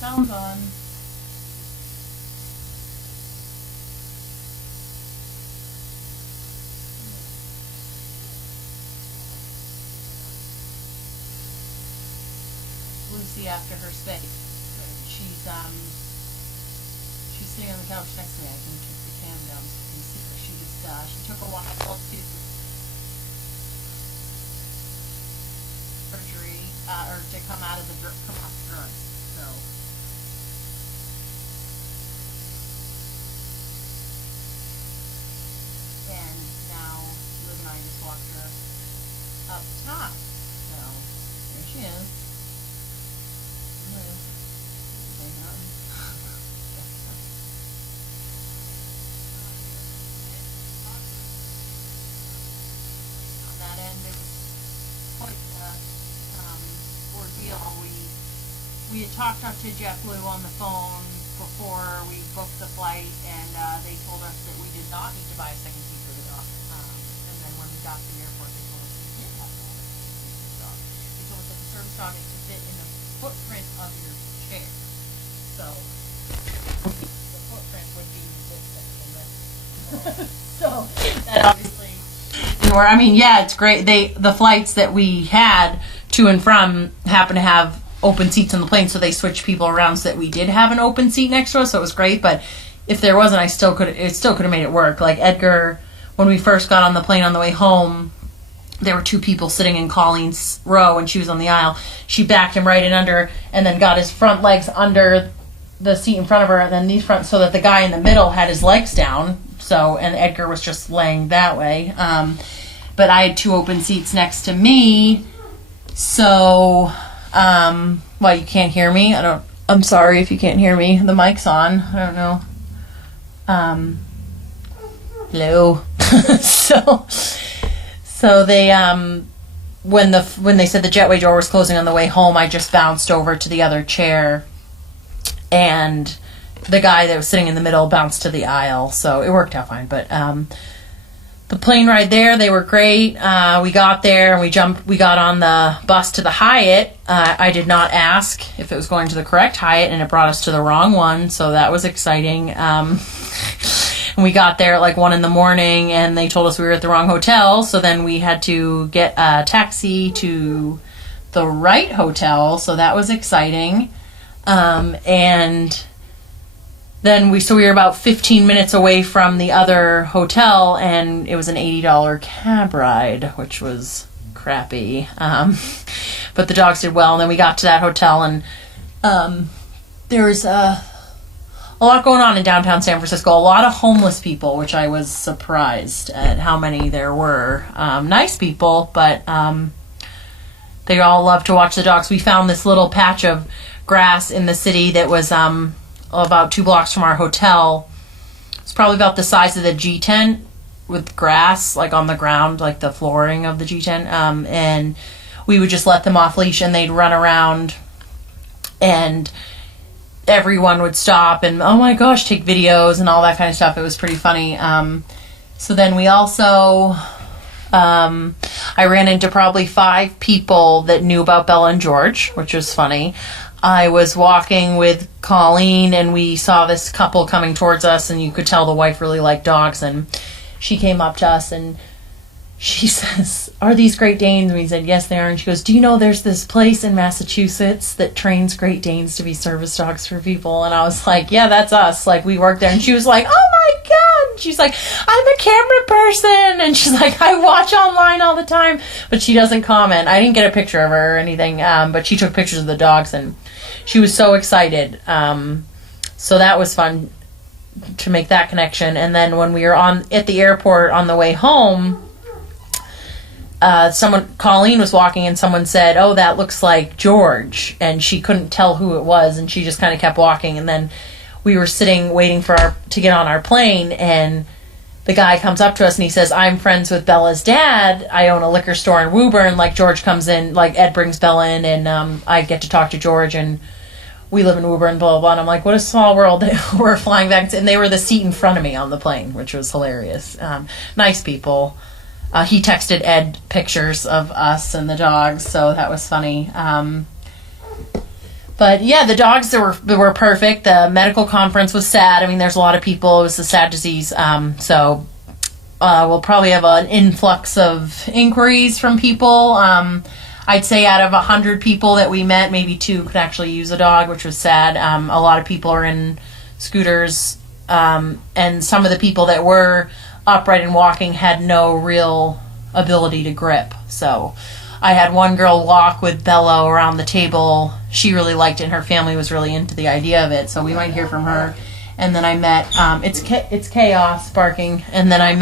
Sounds on. Lucy after her steak. She's sitting on the couch next to me. I can turn the cam down so you can see her. She took a while to surgery or to come off the drugs. So. And now Liv and I just walked her up top. So there she is. On that end, it was quite ordeal. We had talked up to JetBlue on the phone before we booked the flight, and they told us that we did not need to buy a second seat for the dog. And then when we got to the airport, they told us we did have to buy a second seat for the dog. They told us that the service dog is to fit in the footprint of your chair. So the footprint would be this section. So that obviously didn't work. I mean, yeah, it's great. The flights that we had to and from happen to have open seats on the plane, so they switched people around so that we did have an open seat next to us, so it was great. But if there wasn't, it still could have made it work. Like Edgar, when we first got on the plane on the way home, there were two people sitting in Carlene's row and she was on the aisle. She backed him right in under and then got his front legs under the seat in front of her, and then these front, so that the guy in the middle had his legs down. So, and Edgar was just laying that way. But I had two open seats next to me. So, well, you can't hear me. I'm sorry if you can't hear me. The mic's on. I don't know. Hello. So they, when they said the jetway door was closing on the way home, I just bounced over to the other chair, and the guy that was sitting in the middle bounced to the aisle, so it worked out fine. But the plane ride there, they were great. We got there and we got on the bus to the Hyatt. I did not ask if it was going to the correct Hyatt, and it brought us to the wrong one, so that was exciting. And we got there at like 1 a.m, and they told us we were at the wrong hotel, so then we had to get a taxi to the right hotel, so that was exciting. And then we were about 15 minutes away from the other hotel, and it was an $80 cab ride, which was crappy. But the dogs did well, and then we got to that hotel, and there was a lot going on in downtown San Francisco. A lot of homeless people, which I was surprised at how many there were. Nice people, but they all love to watch the dogs. We found this little patch of grass in the city that was about 2 blocks from our hotel. It's probably about the size of the G tent, with grass like on the ground, like the flooring of the G tent. And we would just let them off leash, and they'd run around, and everyone would stop and, oh my gosh, take videos and all that kind of stuff. It was pretty funny. So then we also, I ran into probably 5 people that knew about Bella and George, which was funny. I was walking with Carlene, and we saw this couple coming towards us, and you could tell the wife really liked dogs, and she came up to us, and she says, "Are these Great Danes?" And we said, "Yes, they are." And she goes, "Do you know there's this place in Massachusetts that trains Great Danes to be service dogs for people?" And I was like, "Yeah, that's us. Like, we work there." And she was like, "Oh my God." And she's like, "I'm a camera person." And she's like, "I watch online all the time." But she doesn't comment. I didn't get a picture of her or anything, but she took pictures of the dogs, and she was so excited. So that was fun to make that connection. And then when we were at the airport on the way home, Carlene was walking, and someone said, "Oh, that looks like George," and she couldn't tell who it was, and she just kind of kept walking. And then we were sitting waiting to get on our plane, and the guy comes up to us and he says, "I'm friends with Bella's dad. I own a liquor store in Woburn. Like, George comes in, like Ed brings Bella in, and I get to talk to George, and we live in Woburn, blah, blah, blah." And I'm like, what a small world. We're flying back, and they were the seat in front of me on the plane, which was hilarious. Nice people. He texted Ed pictures of us and the dogs, so that was funny. But yeah, the dogs were perfect. The medical conference was sad. I mean, there's a lot of people. It was a sad disease. So we'll probably have an influx of inquiries from people. I'd say out of 100 people that we met, maybe 2 could actually use a dog, which was sad. A lot of people are in scooters, and some of the people that were upright and walking had no real ability to grip. So I had one girl walk with Bello around the table. She really liked it, and her family was really into the idea of it. So we might hear from her. And then I met it's Chaos barking. And then I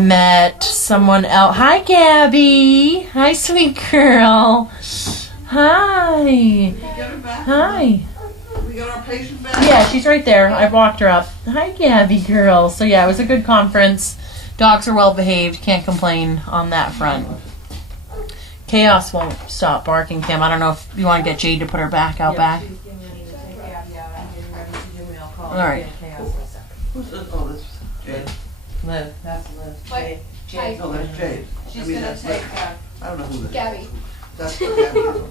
met someone else. Hi, Gabby. Hi, sweet girl. Hi. Hi. We got our patient back? Yeah, she's right there. I walked her up. Hi, Gabby girl. So yeah, it was a good conference. Dogs are well behaved. Can't complain on that front. Chaos won't stop barking, Kim. I don't know if you want to get Jade to put her back out back. She's getting ready to take Gabby out. I'm getting ready to do mail call. All right. Who's this? Oh, this is Jade. Liv. That's Liv. What? Jade. Oh, there's Jade. She's I mean, gonna that's take. I don't know who this is. Gabby. That's what Gabby is.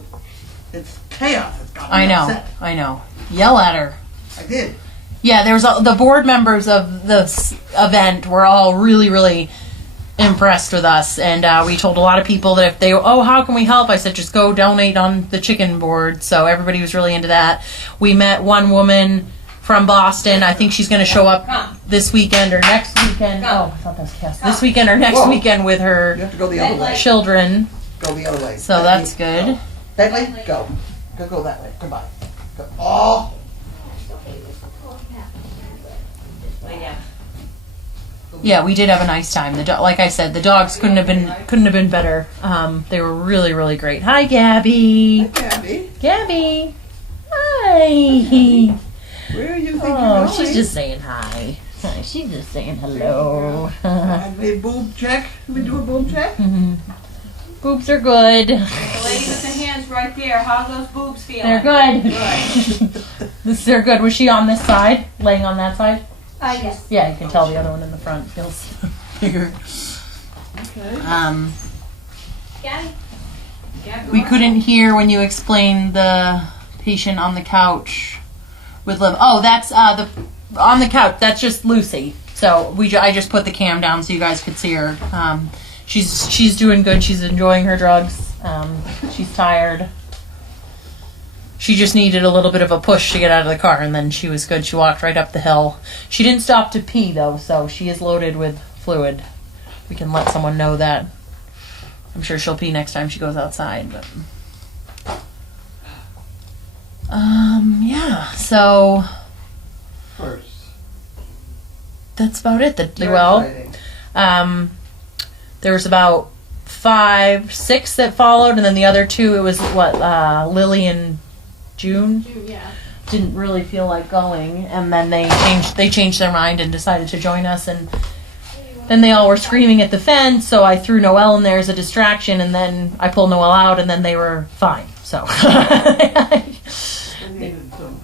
It's Chaos. It's got me I know. upset. I know. Yell at her. I did. Yeah, there's the board members of this event were all really, really impressed with us, and we told a lot of people that if they, how can we help? I said, just go donate on the chicken board. So everybody was really into that. We met one woman from Boston. I think she's going to show up this weekend or next weekend. Oh, I thought that was Cass. This weekend or next weekend with You her have to go the other way. children. Go the other way. So that's good. Bentley, go. Go that way. Goodbye. Go. Oh. Yeah, we did have a nice time. Like I said, the dogs couldn't have been better. They were really, really great. Hi, Gabby. Gabby, Gabby. Hi. where you think Oh, you're going? she's just saying hi. Hi, she's just saying hello. A boob check. Can we do a boob check? Boobs are good. The lady with the hands right there. How are those boobs feeling? They're good. Good. They're good. Was she on this side? Laying on that side? Yes. Yeah, you can tell the other one in the front feels bigger. Okay. Gabby. We couldn't hear when you explained the patient on the couch with Liv. Oh, that's the on the couch. That's just Lucy. So I just put the cam down so you guys could see her. She's doing good. She's enjoying her drugs. She's tired. She just needed a little bit of a push to get out of the car, and then she was good. She walked right up the hill. She didn't stop to pee, though, so she is loaded with fluid. We can let someone know that. I'm sure she'll pee next time she goes outside. But yeah, so First. that's about it. You're Well, exciting. there was about 5, 6 that followed, and then the other 2, it was Lily and June Yeah. didn't really feel like going, and then they changed their mind and decided to join us, and then they all were screaming at the fence, so I threw Noelle in there as a distraction, and then I pulled Noelle out, and then they were fine. So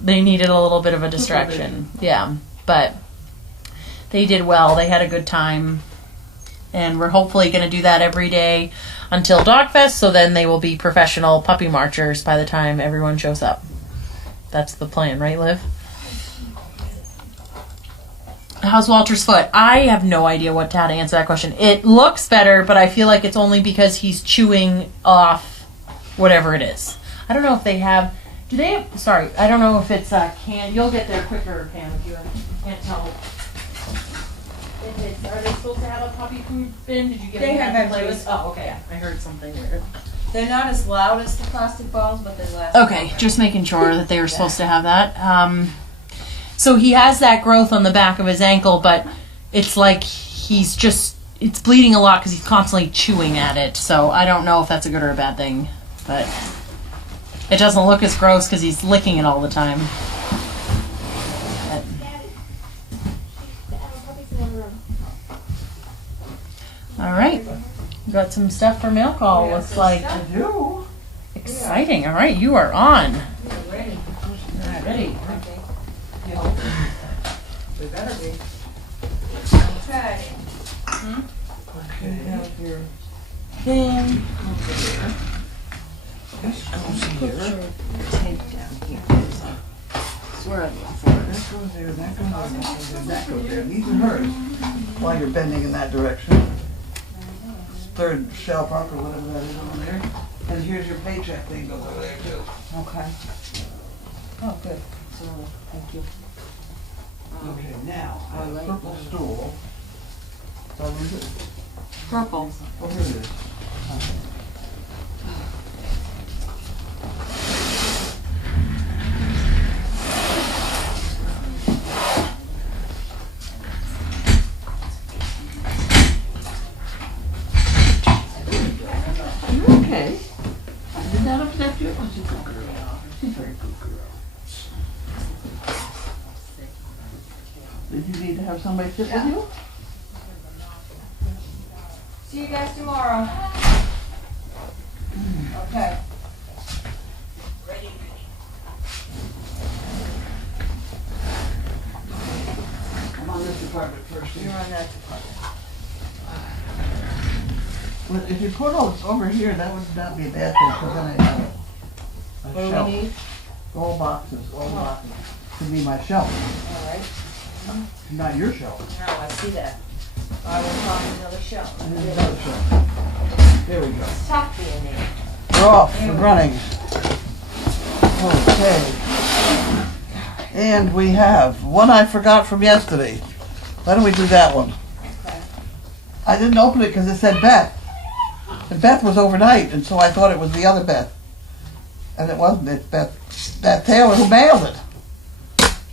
they needed a little bit of a distraction. Yeah, but they did well. They had a good time, and we're hopefully going to do that every day until Dogfest, so then they will be professional puppy marchers by the time everyone shows up. That's the plan, right, Liv? How's Walter's foot? I have no idea how to answer that question. It looks better, but I feel like it's only because he's chewing off whatever it is. I don't know if they have... Do they have... Sorry, I don't know if it's can... You'll get there quicker, Pam, if you can't tell. Are they supposed to have a puppy food bin? Did you get They them have to play extras. with? Oh, okay. I heard something weird. They're not as loud as the plastic balls, but they last. Okay, just making sure that they were supposed to have that. So he has that growth on the back of his ankle, but it's like it's bleeding a lot because he's constantly chewing at it. So I don't know if that's a good or a bad thing, but it doesn't look as gross because he's licking it all the time. But- all right, got some stuff for mail call. Looks like exciting. All right, you are on. Ready. All right, ready. They better be. Okay. Okay. Thing. This goes here. goes there, and that goes there, and that goes there, and that goes there. These are hers, while you're bending in that direction. Third shell pump or whatever that is over there. And here's your paycheck thing goes over there too. Okay. Oh, good. So, thank you. Okay, now, I have a like purple that. stool. So what is it? Purple. Oh, here it is. You okay? Did that upset you? Oh, she's a good girl. She's a very good girl. Did you need to have somebody sit with you? See you guys tomorrow. Okay. I'm on this department first. You're on that department. Well, if you put all this over here, that would not be a bad thing, because then I have a What do shelf. we need? All boxes, could be my shelf, All right. not your shelf. Now I see that. I will find another shelf. And then another shelf. There we go. It's tough being there. We're off and running. Okay. And we have one I forgot from yesterday. Why don't we do that one? Okay. I didn't open it because it said Beth. And Beth was overnight, and so I thought it was the other Beth. And it wasn't. It's Beth Taylor who mailed it.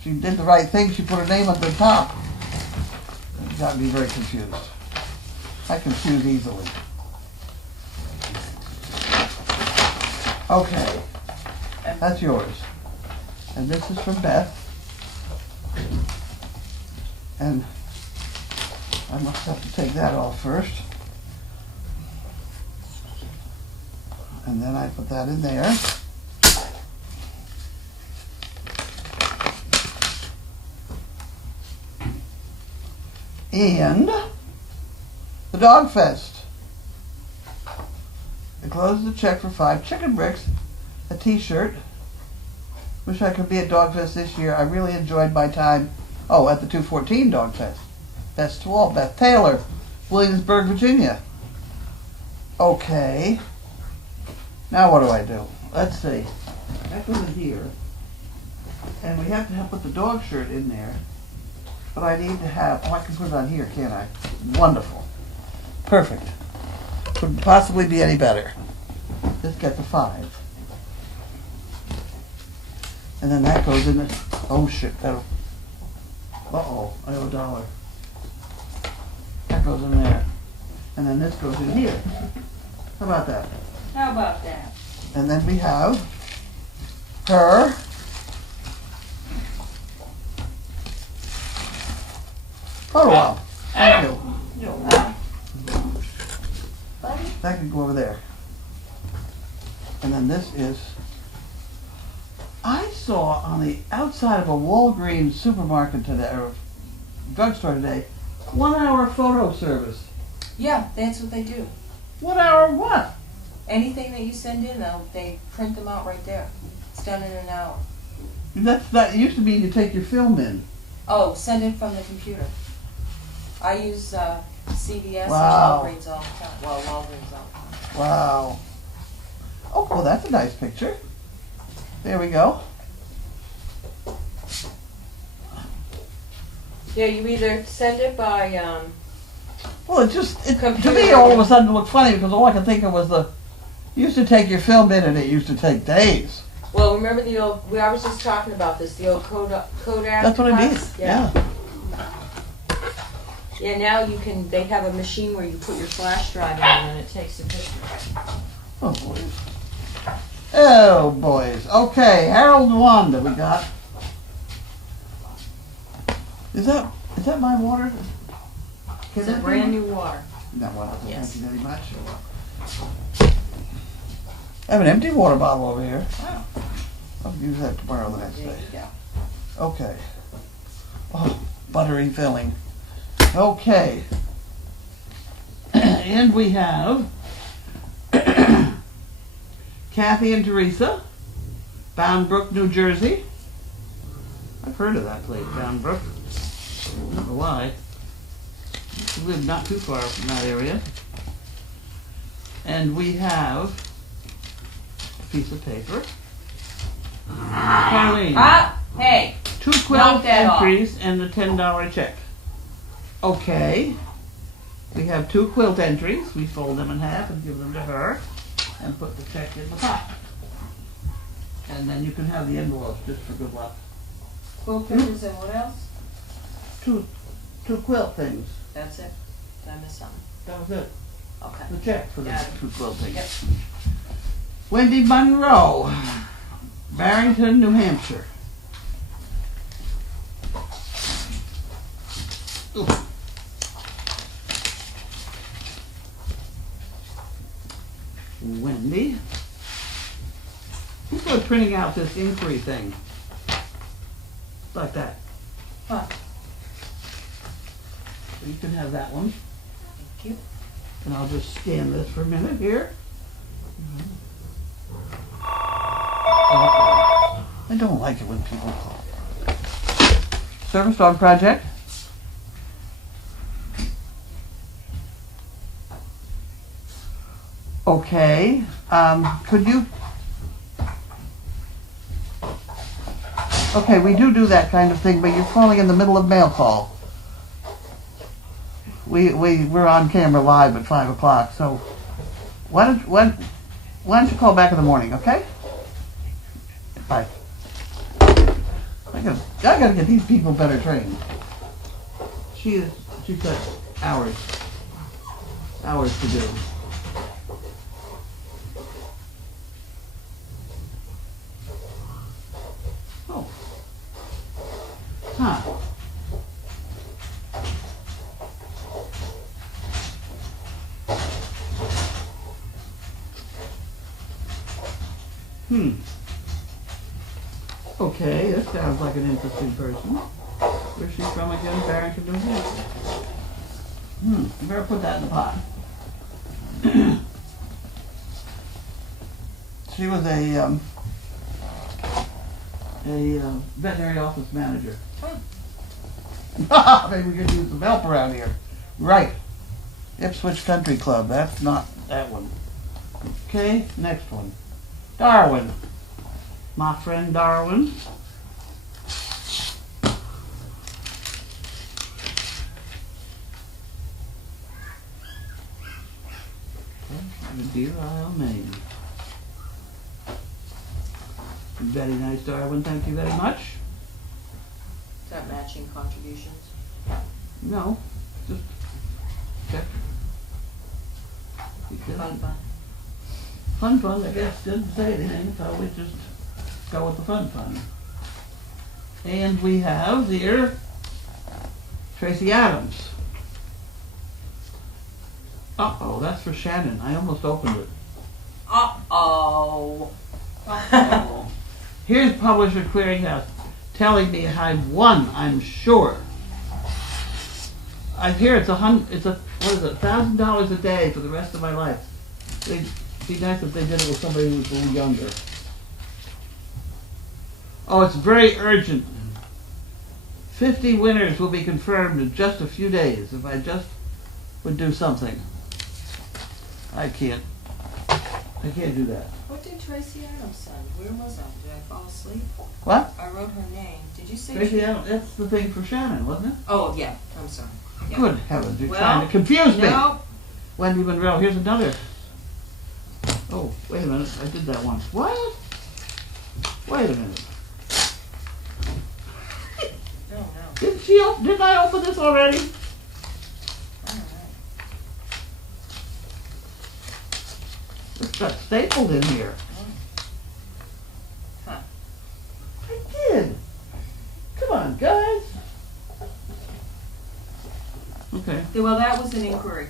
She did the right thing. She put her name at the top. It got me very confused. I confuse easily. Okay. That's yours. And this is from Beth. And I must have to take that off first. And then I put that in there. And the Dog Fest. Encloses a check for 5 chicken bricks, a t-shirt. Wish I could be at Dog Fest this year. I really enjoyed my time. Oh, at the 214 Dog Fest. Best to all. Beth Taylor, Williamsburg, Virginia. Okay. Now what do I do? Let's see. That goes in here. And we have to put the dog shirt in there. But I need to have, oh, I can put it on here, can't I? Wonderful. Perfect. Couldn't possibly be any better. This gets a 5. And then that goes in the, oh shit, that'll, uh-oh, I owe $1. That goes in there. And then this goes in here. How about that? How about that? And then we have her photo op. Thank you. That can go over there. And then this is, I saw on the outside of a Walgreens supermarket today, or drugstore today, 1 hour photo service. Yeah, that's what they do. 1 hour what? Anything that you send in, they print them out right there. It's done in an hour. That used to be you take your film in. Oh, send it from the computer. I use CVS Wow. and Walgreens all the time. Well, Walgreens all the time. Wow. Oh, well, that's a nice picture. There we go. Yeah, you either send it by, Well, it to Computer. me, all of a sudden it looked funny because all I could think of was you used to take your film in and it used to take days. well, remember the old, I was just talking about this, the old Kodak That's what I mean. cuts? Yeah. Yeah, now they have a machine where you put your flash drive in and it takes the picture. Oh, boys. Oh, boys. Okay, Harold and Wanda we got. Is that my water? It's a brand new water. No, well, Yes. thank you very much. I have an empty water bottle over here. Oh. I'll use that tomorrow the next There day. you go. Okay. Oh, buttery filling. Okay. And we have Kathy and Teresa, Bound Brook, New Jersey. I've heard of that place down Brook. I don't know why. We live not too far from that area. And we have a piece of paper. Carlene, Hey, 2 knock quilt that off. entries and the $10 check. Okay. We have 2 quilt entries. We fold them in half and give them to her and put the check in the pot. And then you can have the envelopes just for good luck. quilt papers and what else? Two quilt things. That's it. Did I miss something? That was it. Okay. The check for the Got it. 2 quilt things. Yep. Wendy Monroe, Barrington, New Hampshire. Ooh. Wendy. Who's going printing out this inquiry thing? Like that. Huh. So you can have that one. Thank you. And I'll just scan this for a minute here. I don't like it when people call. Service dog project. Okay. Could you? Okay, we do that kind of thing, but you're calling in the middle of mail call. We're on camera live at 5 o'clock, so why don't you call back in the morning, okay? Bye. I gotta get these people better trained. She's got hours to do. Oh. Huh. Okay, this sounds like an interesting person. Where's she from again? Barrington, New Hampshire. You better put that in the pot. She was a veterinary office manager. Maybe we could use some help around here. Right. Ipswich Country Club. That's not that one. Okay, next one. Darwin. My friend Darwin. Deer Isle, Maine. Very nice, Darwin. Thank you very much. Is that matching contributions? No, just check. Fun. Fun, I guess, didn't say anything, so we just go with the fun. And we have here Tracy Adams. Uh-oh, that's for Shannon. I almost opened it. Uh-oh. Uh-oh. Here's Publisher Clearinghouse telling me I've won, I'm sure. I hear it's $1,000 a day for the rest of my life. It'd be nice if they did it with somebody who was a little younger. Oh, it's very urgent. 50 winners will be confirmed in just a few days. If I just would do something. I can't do that. What did Tracy Adams send? Where was I? Did I fall asleep? What? I wrote her name. Did you say Tracy Adams, that's the thing for Shannon, wasn't it? Oh, yeah. I'm sorry. Yeah. Good heavens, you're Well, trying to confuse me. No. Wendy Monroe, here's another. Oh, wait a minute, I did that once. What? Wait a minute. No. Didn't I open this already? All right. It's got stapled in here. Huh. I did. Come on, guys. Okay. Well, that was an inquiry.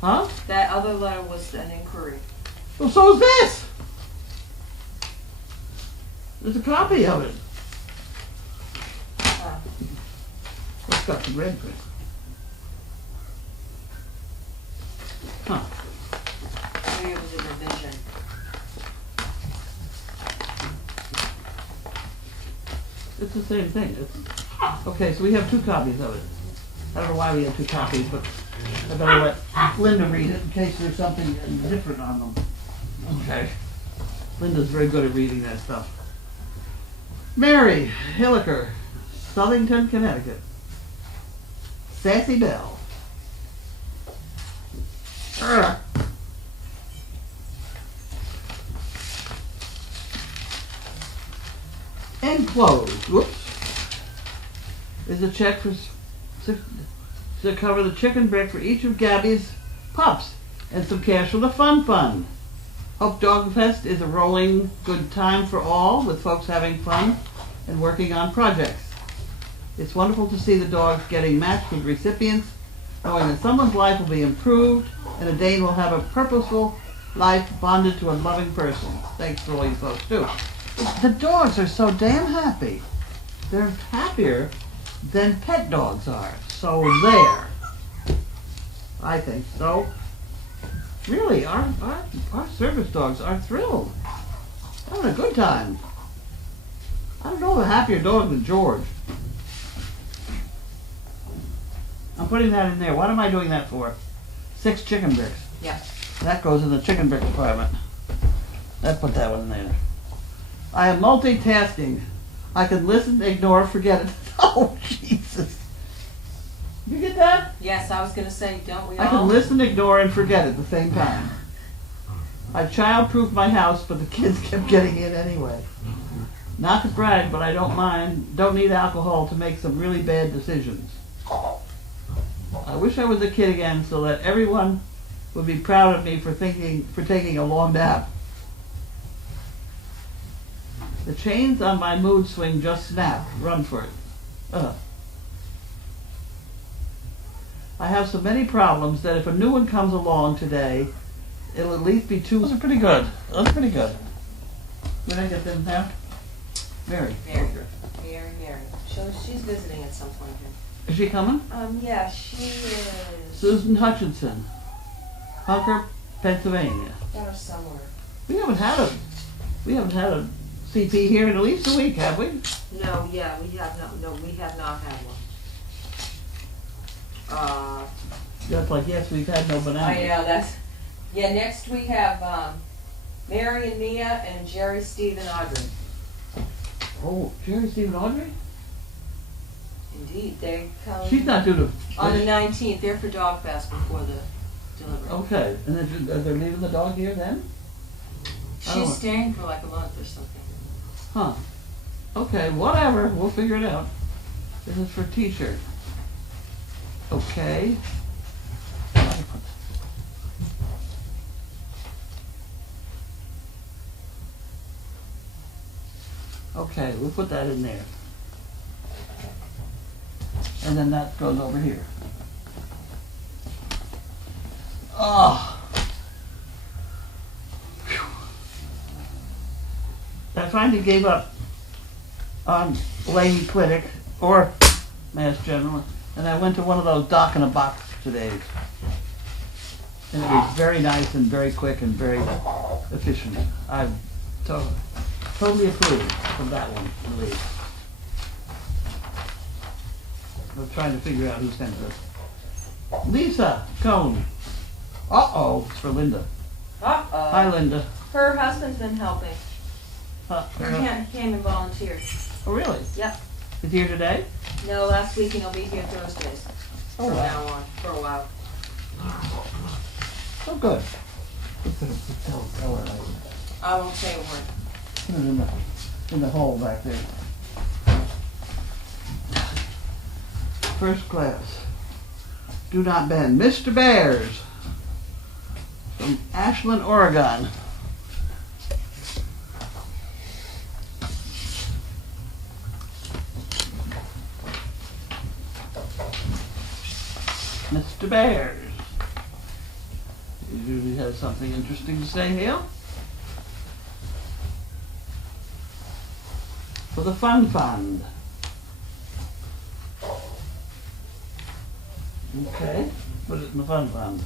Huh? That other letter was an inquiry. Well, so is this. There's a copy of it. It's got some red print. Huh. Maybe it was a revision. It's the same thing. Okay, so we have 2 copies of it. I don't know why we have 2 copies, but I better let Linda read it in case there's something different on them. Okay. Linda's very good at reading that stuff. Mary Hilliker, Southington, Connecticut. Sassy Belle. Enclosed, whoops, is a check to cover the chicken brick for each of Gabby's pups and some cash for the Fun Fund. Hope Dog Fest is a rolling good time for all, with folks having fun and working on projects. It's wonderful to see the dogs getting matched with recipients, knowing that someone's life will be improved and a Dane will have a purposeful life bonded to a loving person. Thanks for all you folks too. The dogs are so damn happy. They're happier than pet dogs are. So there. I think so. Really, our service dogs are thrilled. Having a good time. I don't know of a happier dog than George. I'm putting that in there. What am I doing that for? 6 chicken bricks. Yeah. That goes in the chicken brick department. Let's put that one in there. I am multitasking. I can listen, ignore, forget it. Oh, Jesus. You get that? Yes, I was gonna say, don't we I can listen, ignore, and forget at the same time. I child-proofed my house, but the kids kept getting in anyway. Not to brag, but I don't need alcohol to make some really bad decisions. I wish I was a kid again so that everyone would be proud of me for taking a long nap. The chains on my mood swing just snapped. Run for it. I have so many problems that if a new one comes along today, it'll at least be 2. Those are pretty good. Those are pretty good. Did I get them now? Mary. Mary. She's visiting at some point here. Is she coming? Yeah, she is. Susan Hutchinson, Hunker, Pennsylvania. Got her somewhere. We haven't had a CP here in at least a week, have we? No, yeah, we have not. No, we have not had one. That's like, yes, we've had no bananas. I know that's. Yeah, next we have Mary and Mia and Jerry, Steve, and Audrey. Oh, Jerry, Steve, and Audrey? Indeed, they come She's not due to. on the 19th. They're for Dog Fest before the delivery. Okay, and then they're leaving the dog here then? She's staying for like a month or something. Huh. Okay, whatever. We'll figure it out. This is for t-shirt. Okay. Okay, we'll put that in there. And then that goes over here. Oh. Phew. I finally gave up on Lady Clinic or Mass General, and I went to one of those doc in a box today. And it was very nice and very quick and very efficient. I totally approve of that one, at least. I'm trying to figure out who sent this. Lisa Cone. Uh-oh, it's for Linda. Uh-oh. Hi, Linda. Her husband's been helping. Huh? He came and volunteered. Oh, really? Yep. Is he here today? No, last week, and he'll be here Thursdays. Oh, from wow. now on, for a while. Oh, good. Tell her I won't say a word. put it in the hole back there. First class. Do not bend. Mr. Bears from Ashland, Oregon. Mr. Bears. He usually has something interesting to say here. For the Fun Fund. Okay, put it in the Fun Fund.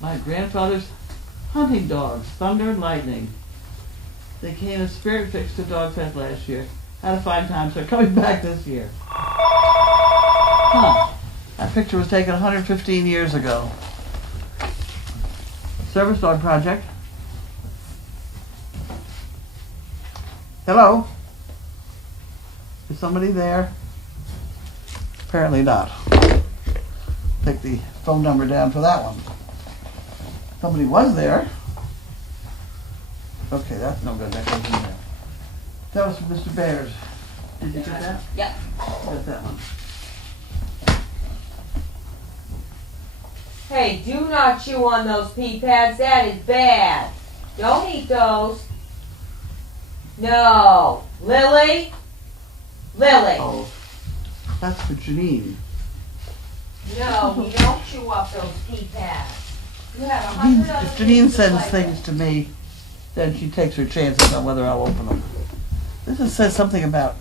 My grandfather's Hunting dogs, Thunder and Lightning. They came as Spirit Fix to Dog Fest last year. Had a fine time, so they're coming back this year. Huh. That picture was taken 115 years ago. Service dog project. Hello? Is somebody there? Apparently not. Take the phone number down for that one. Somebody was there. Okay, that's no good. That goes in there. That was from Mr. Bears. Did you get that? Yep. Got that one. Hey, do not chew on those pea pads. That is bad. Don't eat those. No. Lily? Lily. Oh, that's for Janine. No, you don't chew up those pea pads. You have 100 other If things Janine to sends play things to me, then she takes her chances on whether I'll open them. This just says something about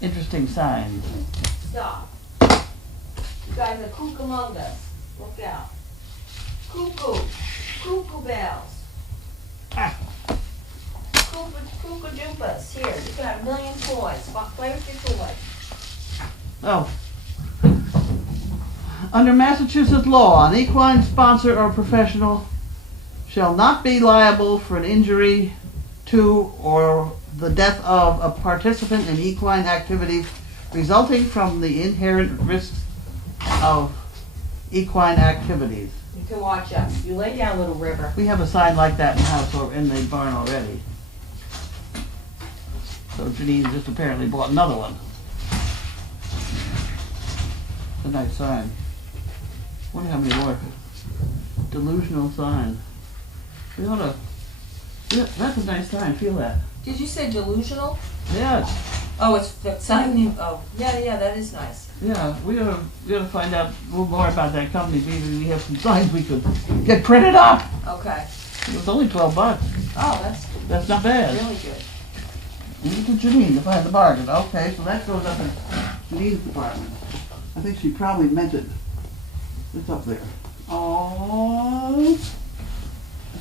interesting signs. with. Stop. You guys are cucamongas. Look out. Cuckoo. Cuckoo bells. Ah. Cuckoo-doopas. Here, you got a million toys. Play with your toys. Oh. Under Massachusetts law, an equine sponsor or professional shall not be liable for an injury to or the death of a participant in equine activities resulting from the inherent risks of equine activities. You can watch us. You lay down, little river. We have a sign like that in the house or in the barn already. So Janine just apparently bought another one. It's a nice sign. Wonder how many more. Delusional sign. We ought to. Yeah, that's a nice sign. Feel that. Did you say delusional? Yeah, Oh, it's the sign. Oh, yeah, that is nice. yeah. We ought to find out a little more about that company. Maybe we have some signs we could get printed up. Okay. It was only $12. Oh, That's not bad. really good. Leave it to Janine to find the bargain. Okay, so that goes up in Janine's department. I think she probably meant it. It's up there. Oh, is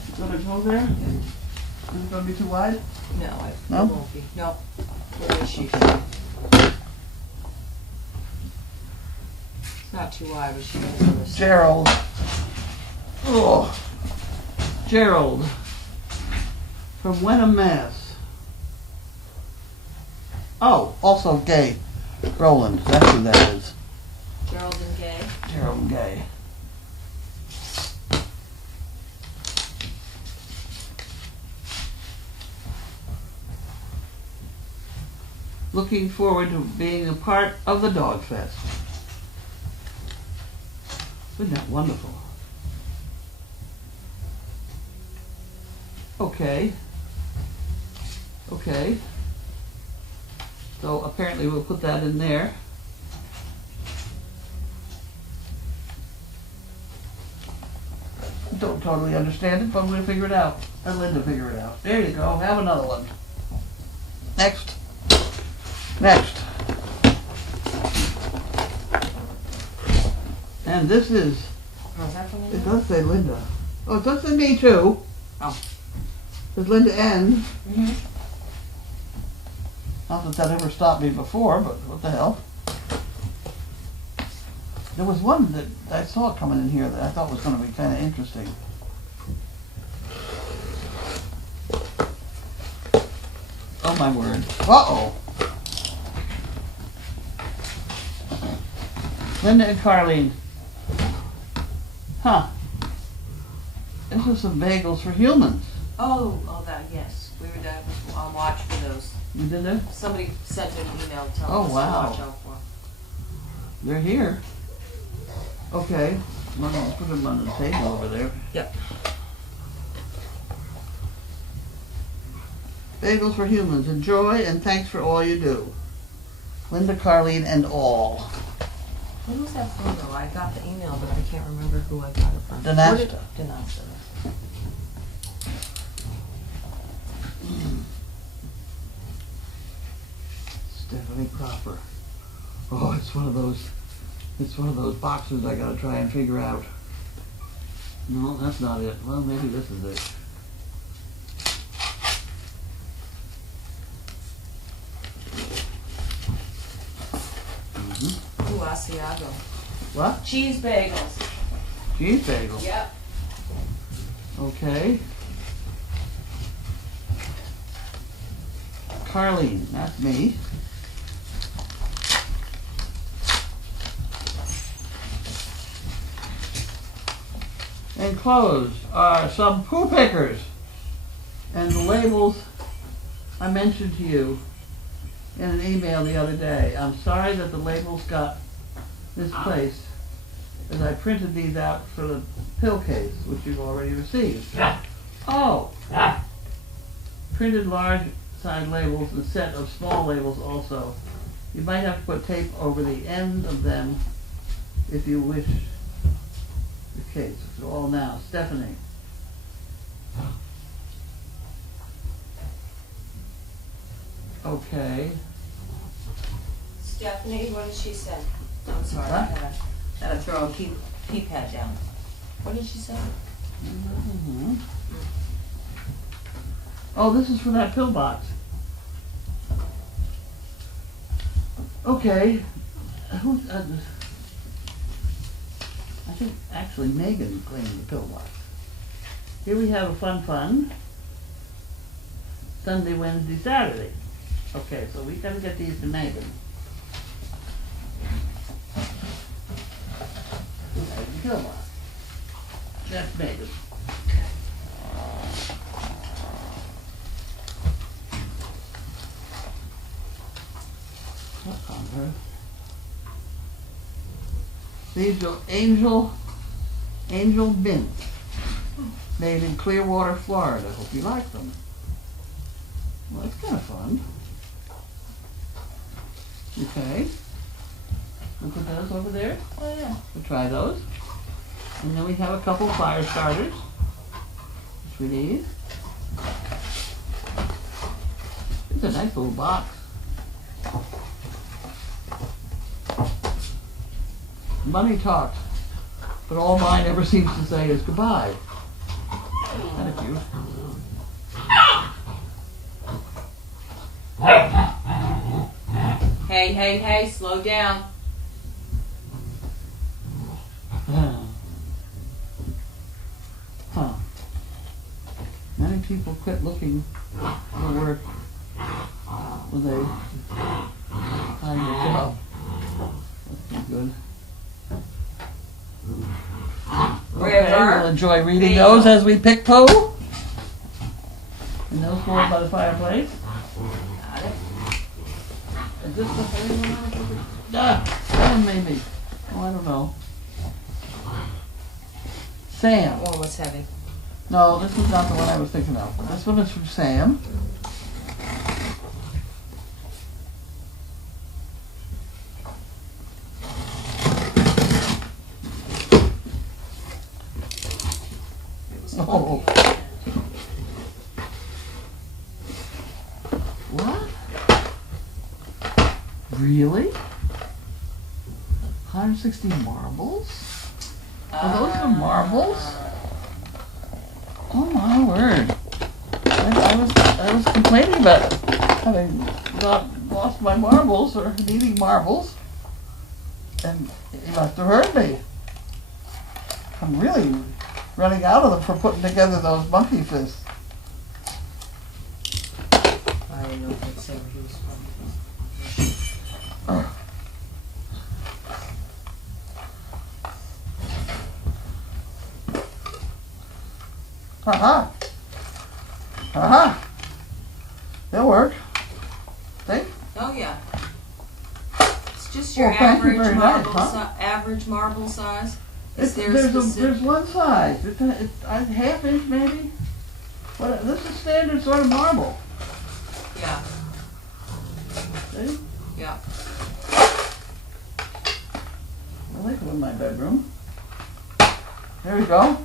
it gonna go there? Is it gonna be too wide? No, No? it won't be. No. Where is she? Okay. It's not too wide, but she knows this. Gerald. Oh, Gerald from Wenham, Mass. Oh, also gay. Roland. That's who that is. Gerald and Gay. Gerald and Gay. Looking forward to being a part of the Dog Fest. Isn't that wonderful? Okay. Okay. So apparently we'll put that in there. Don't totally understand it, but we'll figure it out. Let Linda figure it out. There you go. Have another one. Next. Next. And this is, Oh, is that from it you? does say Linda. Oh, it does say me too. Oh. It says Linda N. Mm-hmm. Not that that ever stopped me before, but what the hell. There was one that I saw coming in here that I thought was going to be kind of interesting. Oh my word. Uh-oh. Linda and Carlene. Huh. This is some bagels for humans. Oh, that, yes. We were on watch for those. You did that? Somebody sent an email telling Oh, us wow. to watch out for. They're here. Okay. I'm going to put them on the table over there. Yep. Bagels for humans. Enjoy and thanks for all you do. Linda, Carlene, and all. Who was that from though? I got the email, but I can't remember who I got it from. Denasta. Denasta. Stephanie Cropper. Oh, it's one of those boxes I gotta try and figure out. No, that's not it. Well, maybe this is it. Asiago. What? Cheese bagels. Cheese bagel. Yep. Okay. Carlene, that's me. Enclosed are some poo pickers and the labels I mentioned to you in an email the other day. I'm sorry that the labels got misplaced as I printed these out for the pill case, which you've already received. Oh! Printed large size labels and a set of small labels also. You might have to put tape over the end of them if you wish the case. So all now. Stephanie. Okay. Stephanie, what did she say? I'm sorry, What? I had to throw a pee pad down. What did she say? Mm-hmm. Oh, this is for that pill box. Okay. Who? I think actually Megan cleaned the pill box. Here we have a fun. Sunday, Wednesday, Saturday. Okay, so we gotta get these to Megan. Pill box. That's Megan. What's on her? These are Angel Mints, made in Clearwater, Florida. Hope you like them. Well, that's kind of fun. Okay. We'll put those over there. Oh, yeah. We'll try those. And then we have a couple fire starters, which we need. It's a nice little box. Money talks, but all mine ever seems to say is goodbye. Kind of cute. Hey, slow down. Huh. Many people quit looking for work when they find a job. That's good. Okay, we'll enjoy reading those as we pick poo. And those go by the fireplace. Got it. Is this the heavy one? That one maybe. Oh, I don't know. Sam. Oh, what's heavy? No, this is not the one I was thinking of. This one is from Sam. Oh. What? Really? 160 marbles? Are those the marbles? Oh my word. I was complaining about having lost my marbles or needing marbles. And you must have heard me. I'm really running out of them for putting together those monkey fists. I didn't know if it's where he was from. Haha. Haha. They'll work. See? Oh, yeah. It's just your Well, thank you average very marble much, huh? average marble size. Is there There's specific? one size. It's a half inch maybe. What? This is standard sort of marble. Yeah, See? yeah. I like them in my bedroom. There we go.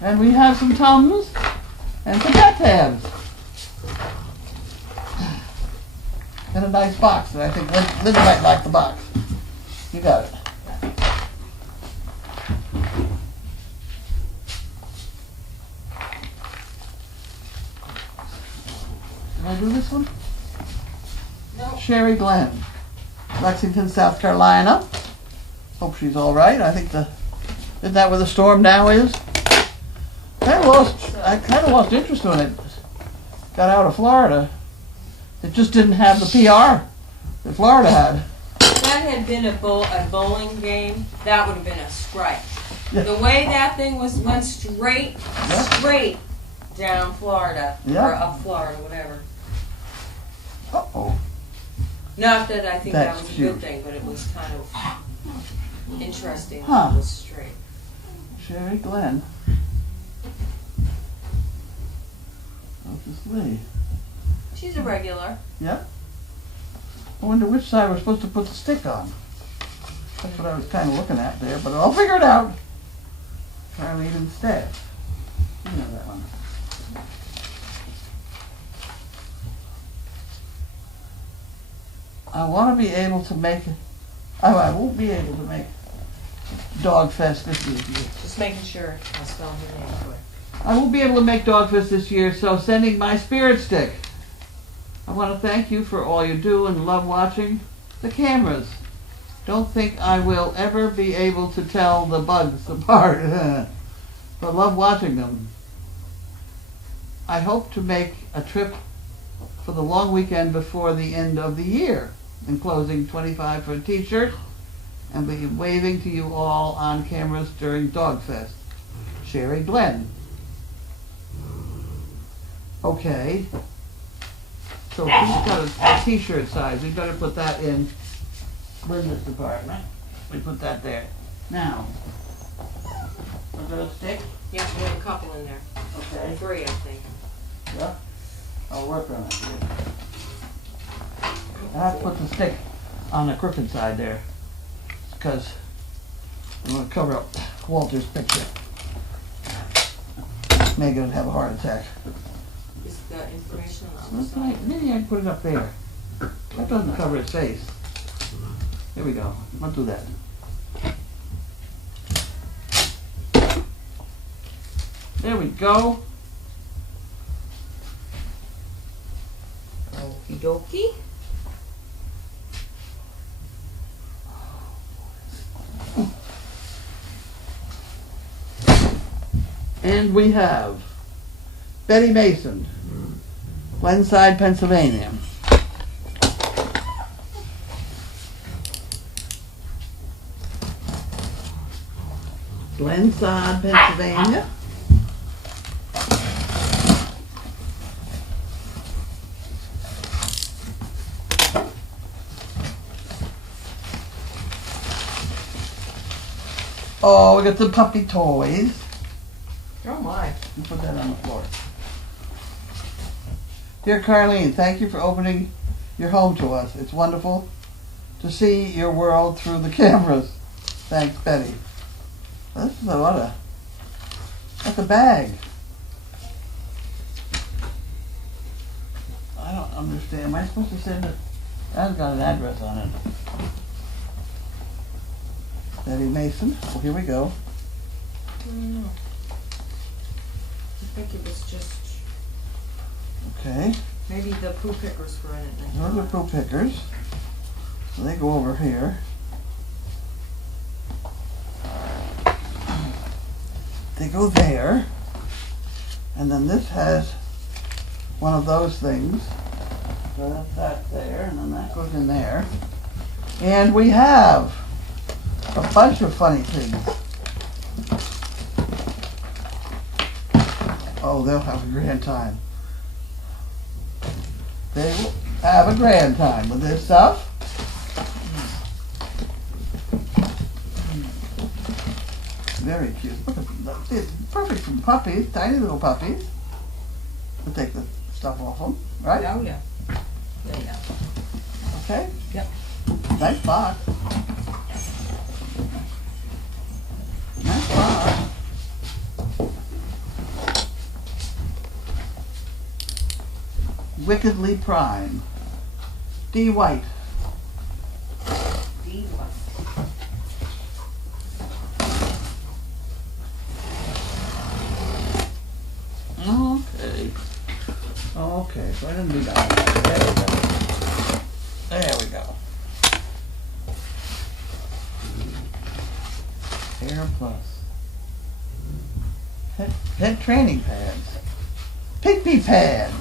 And we have some Tums and some cat tabs. And a nice box that I think Linda might like the box. You got it. Did I do this one? No. Sherry Glenn. Lexington, South Carolina. Hope she's all right. I think isn't that where the storm now is? I kind of lost interest when it got out of Florida. It just didn't have the PR that Florida had. If that had been a bowling game, that would have been a strike. Yeah. The way that thing went straight down Florida, Yeah. or up Florida, whatever. Uh-oh. Not that I think that That's was a huge. good thing, but it was kind of interesting Huh. that it was straight. Sherry Glenn. This Lee. She's a regular. Yeah. I wonder which side we're supposed to put the stick on. That's what I was kind of looking at there, but I'll figure it out. Carlene instead. You know that one. I want to be able to make. I won't be able to make Dog Fest this year. Just making sure I spell her name correct. I won't be able to make Dog Fest this year, so sending my spirit stick. I want to thank you for all you do and love watching the cameras. Don't think I will ever be able to tell the bugs apart, but love watching them. I hope to make a trip for the long weekend before the end of the year, enclosing 25 for a t-shirt, and be waving to you all on cameras during Dog Fest. Sherry Glenn. Okay. So she's got a t-shirt size. We better put that in Linda's department. We put that there. Now, we're gonna stick. Yeah, we have a couple in there. Okay. 3, I think. Yeah. I'll work on it. I have to put the stick on the crooked side there, because I'm gonna cover up Walter's picture. Megan would have a heart attack. Is the information on the That's side? right. Maybe I can put it up there. That doesn't cover his face. There we go. I'll do that. There we go. Okie dokie. And we have Betty Mason, Glenside, Pennsylvania. Glenside, Pennsylvania. Oh, we got the puppy toys. Oh my. You put that on the floor. Dear Carlene, thank you for opening your home to us. It's wonderful to see your world through the cameras. Thanks, Betty. This is that's a bag. I don't understand. Am I supposed to send it? That's got an address on it. Betty Mason. Well, here we go. I don't know. I think it was just, Okay. maybe the poo pickers were in it. Those are poo pickers. So they go over here. They go there. And then this has one of those things. So that's that there, and then that goes in there. And we have a bunch of funny things. Oh, they'll have a grand time. They will have a grand time with this stuff. Very cute. Look at them. It's perfect for puppies, tiny little puppies. We'll take the stuff off them, right? Oh, yeah. There you go. Okay? Yep. Nice box. Nice box. Wickedly Prime. D. White. Okay. Okay, so I didn't do that. There we go. There we go. Plus. Pet training pads. Pygmy pads.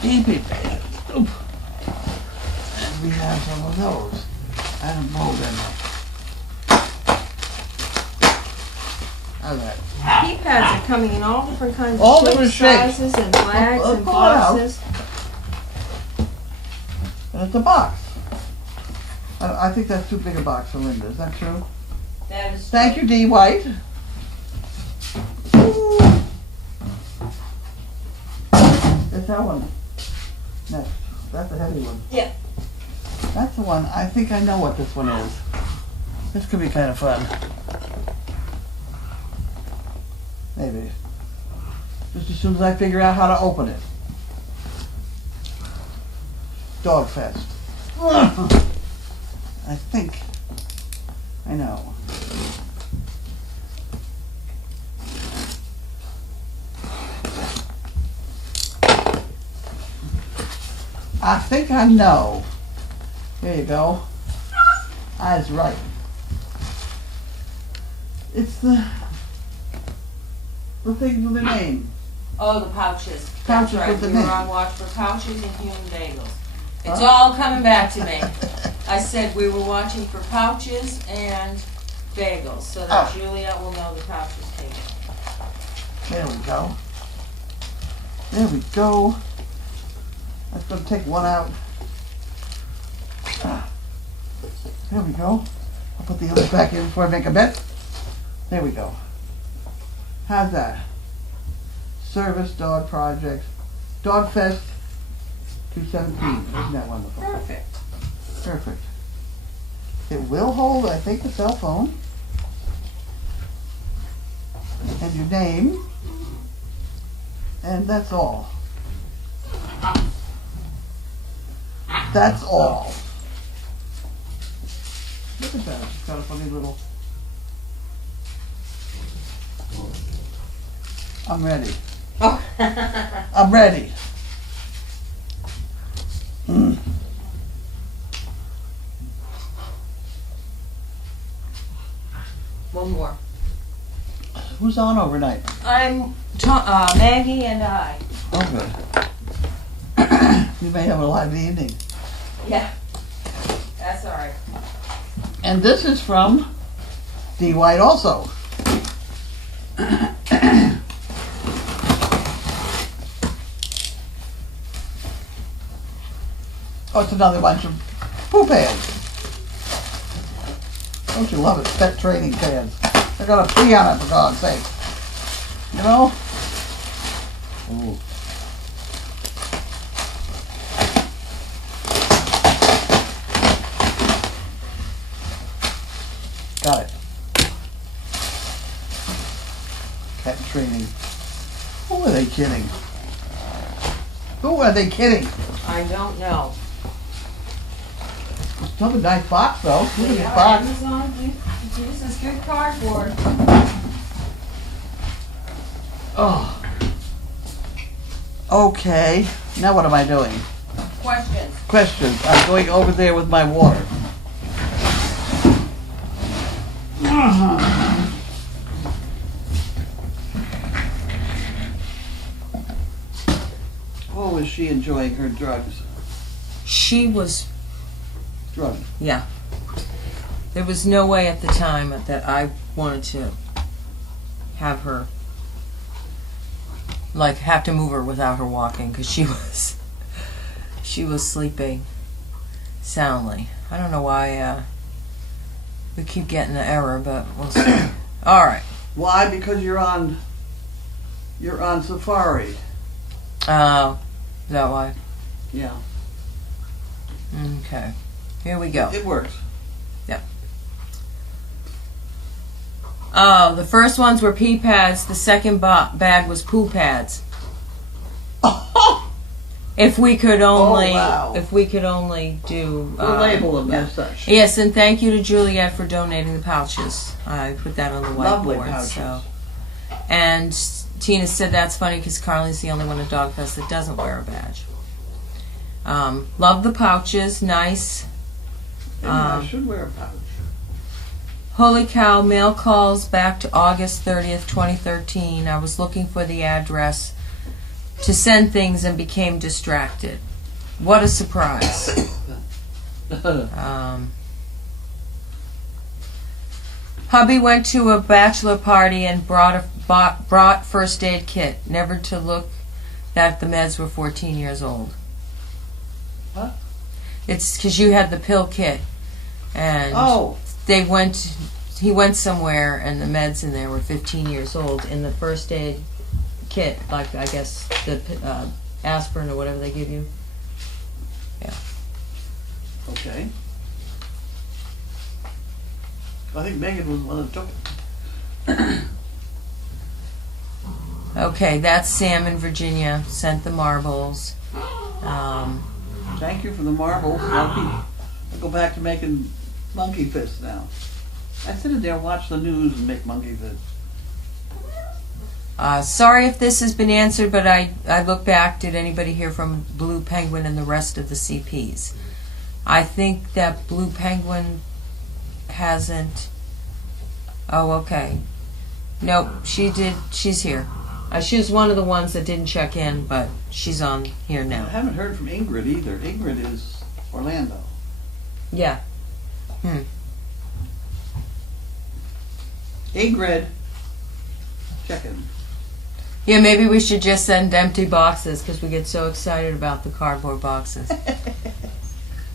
Pygmy pads. Oop. And we have some of those. I don't mold them up. How's that? Pea pads are coming in all different kinds All of different shapes, shapes. sizes, and flags and Pull it out. boxes. And it's a box. I think that's too big a box for Linda. Is that true? That is Thank you, D. White. Ooh. It's that one. Next. That's a heavy one. Yeah. That's the one. I think I know what this one is. This could be kind of fun. Maybe. Just as soon as I figure out how to open it. Dog Fest. I think I know. I think I know. There you go. I was right. It's the thing with the name. Oh, the pouches. Pouches That's right. with the We were name. on watch for pouches and human bagels. It's all coming back to me. I said we were watching for pouches and bagels, so that Oh. Juliet will know the pouches came in. There we go. There we go. That's going to take one out. There we go. I'll put the other back in before I make a bet. There we go. How's that? Service Dog Project. Dog Fest 217. Isn't that wonderful? Perfect. Perfect. It will hold, I think, the cell phone. And your name. And that's all. That's all. Look at that. It's got a funny little... I'm ready. Oh. I'm ready. Mm. One more. Who's on overnight? I'm Maggie and I. Oh, good. You may have a lively evening. Yeah. That's all right. And this is from D. White also. Oh, it's another bunch of poo pads. Don't you love it? Pet training pads. They got a P on it, for God's sake. You know? Ooh. Got it. Pet training. Who are they kidding? Who are they kidding? I don't know. It's still a nice box, though. Look at this Yeah, box. Amazon uses good cardboard. Oh. Okay. Now what am I doing? Questions. Questions. I'm going over there with my water. Oh, is she enjoying her drugs? She was, Drugs. yeah. There was no way at the time that I wanted to have her, like, have to move her without her walking, because she was sleeping soundly. I don't know why we keep getting the error, but we'll see. All right. Why? Because you're on Safari. Oh, is that why? Yeah. Okay. Here we go. It works. Oh, the first ones were pee pads. The second bag was poo pads. If we could only, wow. if we could only do We'll label them yeah. as such. Yes, and thank you to Juliet for donating the pouches. I put that on the Lovely whiteboard. pouches. So, and Tina said that's funny because Carlene's the only one at Dogfest that doesn't wear a badge. Love the pouches, nice. Maybe I should wear a pouch. Holy cow, mail calls back to August 30th, 2013. I was looking for the address to send things and became distracted. What a surprise. Hubby went to a bachelor party and brought first aid kit, never to look that the meds were 14 years old. What? It's because you had the pill kit, and he went somewhere and the meds in there were 15 years old in the first aid kit, like I guess the aspirin or whatever they give you. Yeah. Okay. I think Megan was one that took it. Okay, that's Sam in Virginia. Sent the marbles. Thank you for the marbles. I'll go back to making monkey fists now. I sit in there and watch the news and make monkey fists. Sorry if this has been answered, but I look back. Did anybody hear from Blue Penguin and the rest of the CPs? I think that Blue Penguin hasn't. Oh, okay. Nope, she did. She's here. She was one of the ones that didn't check in, but she's on here I now. haven't heard from Ingrid either. Ingrid is Orlando. Yeah. Ingrid, check in. Yeah, maybe we should just send empty boxes because we get so excited about the cardboard boxes.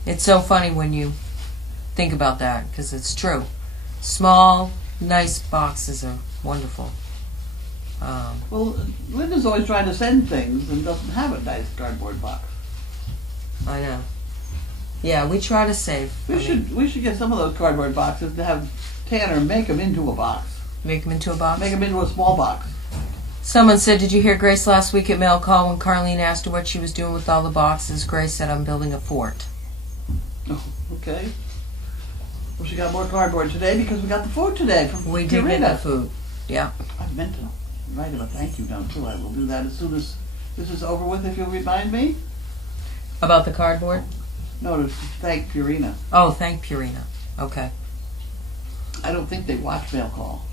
It's so funny when you think about that because it's true. Small, nice boxes are wonderful. Well, Linda's always trying to send things and doesn't have a nice cardboard box. I know. Yeah, we try to save. We should get some of those cardboard boxes to have Tanner make them into a box. Make them into a box? Make them into a small box. Someone said, did you hear Grace last week at Mail Call when Carlene asked her what she was doing with all the boxes? Grace said, I'm building a fort. Oh, okay. Well, she got more cardboard today because we got the food today from We did get the food. Yeah. I meant to write him a thank you note too. I will do that as soon as this is over with, if you'll remind me. About the cardboard? No, to thank Purina. Oh, thank Purina. Okay. I don't think they watch Mail Call.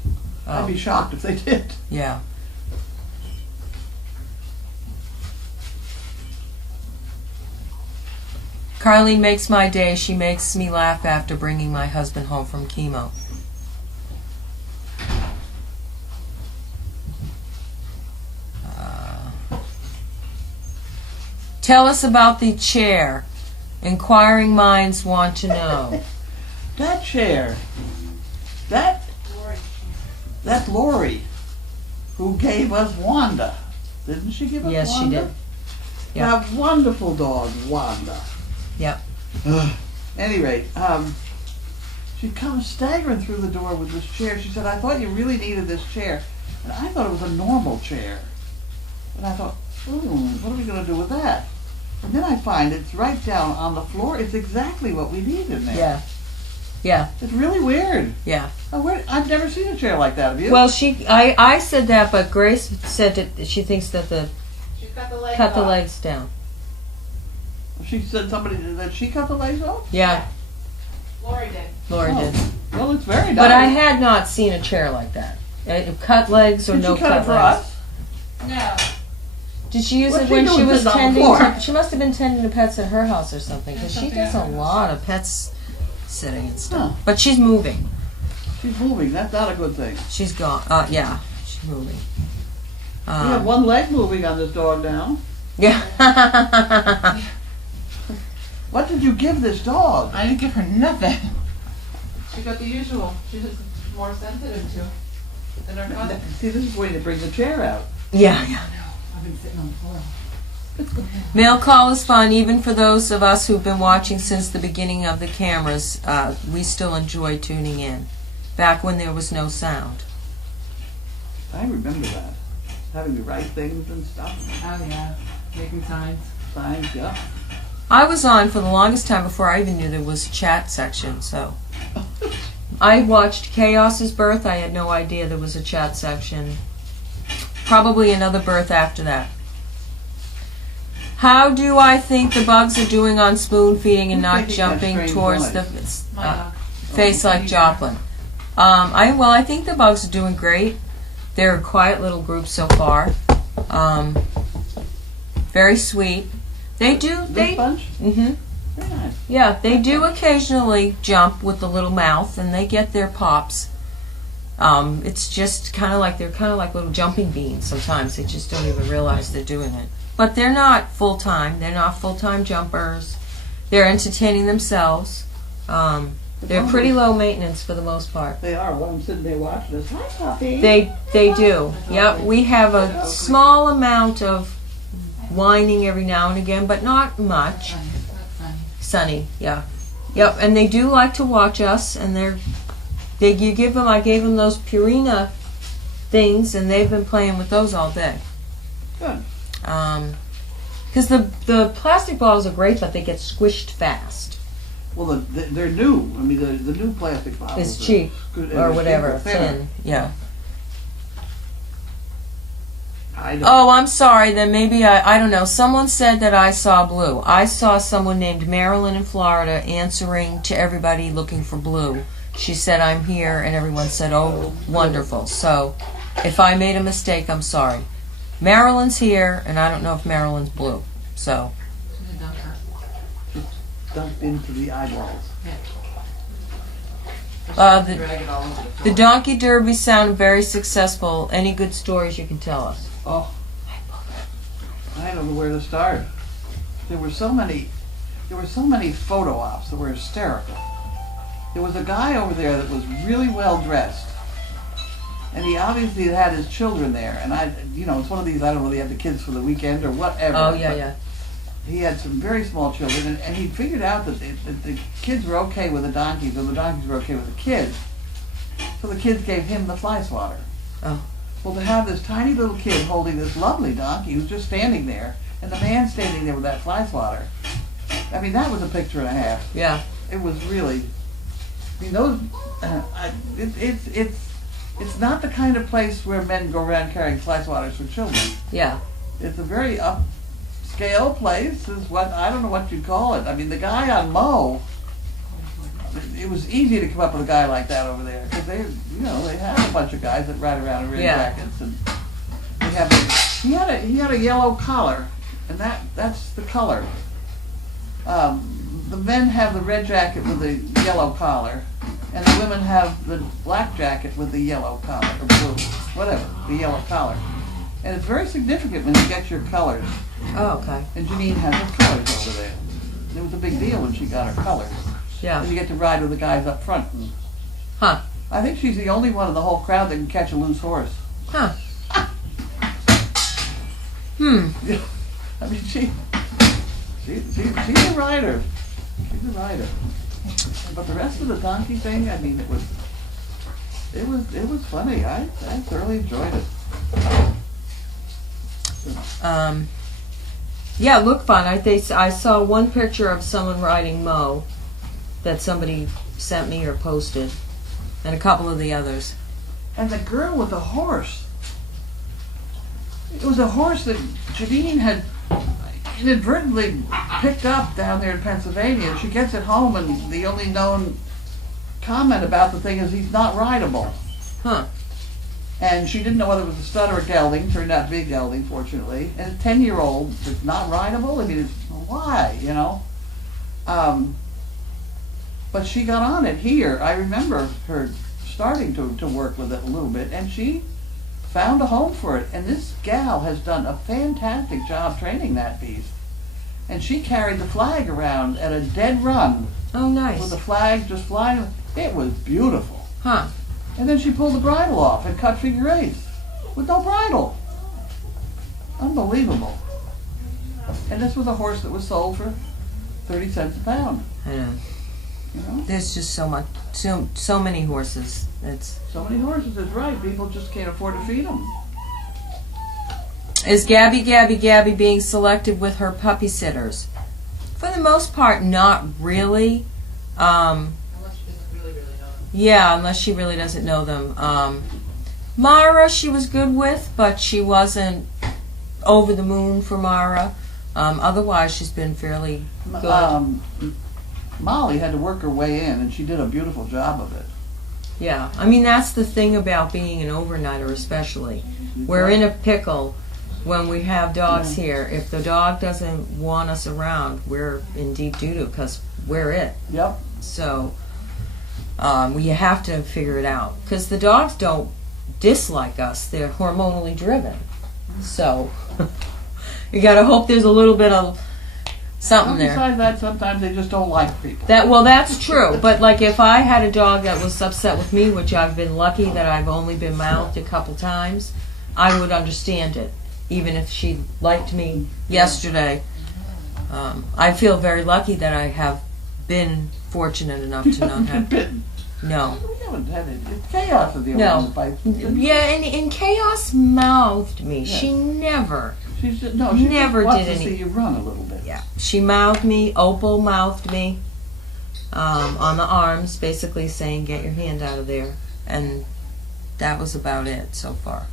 Oh. I'd be shocked if they did. Yeah. Carlene makes my day. She makes me laugh after bringing my husband home from chemo. Tell us about the chair. Inquiring minds want to know. That chair. That's Lori, who gave us Wanda. Didn't she give us Yes, Wanda? she did. Yeah. That wonderful dog, Wanda. Yep. Any rate, she comes staggering through the door with this chair. She said, I thought you really needed this chair. And I thought it was a normal chair. And I thought, what are we going to do with that? And then I find it's right down on the floor. It's exactly what we need in there. Yeah. Yeah. It's really weird. Yeah. I've never seen a chair like that. Have you? Well, I said that, but Grace said that she thinks that She's got the leg cut the off. legs down. She said that she cut the legs off? Yeah, Lori did. Lori did. Well, it's very nice. But I had not seen a chair like that. Cut legs or Did no she cut cut it for legs. us? No. Did she use What'd it she when do she with was it on the tending floor? to? She must have been tending to pets at her house or something because she Something does a at her lot of pets sitting and stuff. Huh. But she's moving. She's moving. That's not a good thing. She's gone. Yeah, she's moving. We have one leg moving on this dog now. Yeah. What did you give this dog? I didn't give her nothing. She got the usual. She's just more sensitive to than her cousin. See, this is where they bring the chair out. Yeah. I've been sitting on the floor. Mail Call is fun, even for those of us who've been watching since the beginning of the cameras. We still enjoy tuning in. Back when there was no sound. I remember that. Having to write things and stuff. Oh yeah, making signs. Signs, yeah. I was on for the longest time before I even knew there was a chat section, so. I watched Chaos's birth. I had no idea there was a chat section. probably another birth after that. How do I think the bugs are doing on spoon feeding and Who's not making that jumping strange towards noise? the My dog. face like Joplin? I think the bugs are doing great. They're a quiet little group so far. Very sweet. They do. This bunch? Mm-hmm. Very nice. Yeah, they do occasionally jump with the little mouth, and they get their pops. It's just kind of like they're kind of like little jumping beans. Sometimes they just don't even realize they're doing it. But they're not full time. They're not full time jumpers. They're entertaining themselves. They're pretty low maintenance for the most part. They are. One of them sitting there watching us. Hi, puppy. They do. Yep, we have a small amount of whining every now and again, but not much. Sunny, yeah. Yep, and they do like to watch us, and I gave them those Purina things, and they've been playing with those all day. Good. Because the plastic balls are great, but they get squished fast. Well, they're new. I mean, the new plastic bottles. It's cheap, good, or whatever, thinner. thin, yeah. I don't. Oh, I'm sorry. Then maybe I don't know. Someone said that I saw blue. I saw someone named Marilyn in Florida answering to everybody looking for blue. She said, "I'm here," and everyone said, "Oh, wonderful." So, if I made a mistake, I'm sorry. Marilyn's here, and I don't know if Marilyn's blue. So, She's a dunker. Dumped into the eyeballs. Drag it all over the the floor. Donkey Derby sounded very successful. Any good stories you can tell us? Oh, I don't know where to start. There were so many photo ops that were hysterical. There was a guy over there that was really well dressed, and he obviously had his children there. And it's one of these, I don't know, they have the kids for the weekend or whatever. Oh yeah, but yeah. He had some very small children, and he figured out that the kids were okay with the donkeys, and the donkeys were okay with the kids. So the kids gave him the fly swatter. Oh. Well, to have this tiny little kid holding this lovely donkey who's just standing there, and the man standing there with that fly swatter, I mean, that was a picture and a half. Yeah. It was really, I mean, those, it's not the kind of place where men go around carrying fly swatters for children. Yeah. It's a very upscale place, is what, I don't know what you'd call it. I mean, the guy on Mo, it was easy to come up with a guy like that over there, because they have a bunch of guys that ride around in red jackets, and he had a yellow collar, and that's the color. The men have the red jacket with the yellow collar, and the women have the black jacket with the yellow collar, or blue, whatever, the yellow collar. And it's very significant when you get your colors. Oh, okay. And Janine has her colors over there. It was a big deal when she got her colors. Yeah. And you get to ride with the guys up front. Huh. I think she's the only one in the whole crowd that can catch a loose horse. Huh. I mean, she's a rider. She's a rider. But the rest of the donkey thing, I mean, it was funny. I thoroughly enjoyed it. Yeah, look fun. I saw one picture of someone riding Mo that somebody sent me or posted, and a couple of the others. And the girl with the horse. It was a horse that Janine had inadvertently picked up down there in Pennsylvania. She gets it home, and the only known comment about the thing is he's not rideable. Huh. And she didn't know whether it was a stud or a gelding. Turned out to be a gelding, fortunately. And a 10-year-old that's not rideable? I mean, it's, why, you know? But she got on it here. I remember her starting to work with it a little bit, and she found a home for it. And this gal has done a fantastic job training that beast. And she carried the flag around at a dead run. Oh, nice. With the flag just flying. It was beautiful. Huh. And then she pulled the bridle off and cut figure eights with no bridle. Unbelievable. And this was a horse that was sold for 30 cents a pound. I know. You know? There's just so many horses. It's So many horses is right. People just can't afford to feed them. Is Gabby being selective with her puppy sitters? For the most part, not really. Unless she doesn't really know them. Yeah, unless she really doesn't know them. Mara, she was good with, but she wasn't over the moon for Mara. Otherwise, she's been fairly good. Molly had to work her way in, and she did a beautiful job of it. Yeah, I mean, that's the thing about being an overnighter, especially. We're in a pickle when we have dogs here. If the dog doesn't want us around, we're in deep doo-doo because we're it. Yep. So you have to figure it out because the dogs don't dislike us. They're hormonally driven. So you got to hope there's a little bit of something there. Besides that, sometimes they just don't like people. That's true. But like if I had a dog that was upset with me, which I've been lucky that I've only been mouthed a couple times, I would understand it, even if she liked me yesterday. I feel very lucky that I have been fortunate enough to not have. Bitten. No. We haven't had it. It's Chaos of the No. fight. Yeah, and Chaos mouthed me. Yeah. She never. She Never just wants did to any- see you run a little bit. Yeah, she mouthed me. Opal mouthed me on the arms, basically saying, "Get your hand out of there," and that was about it so far.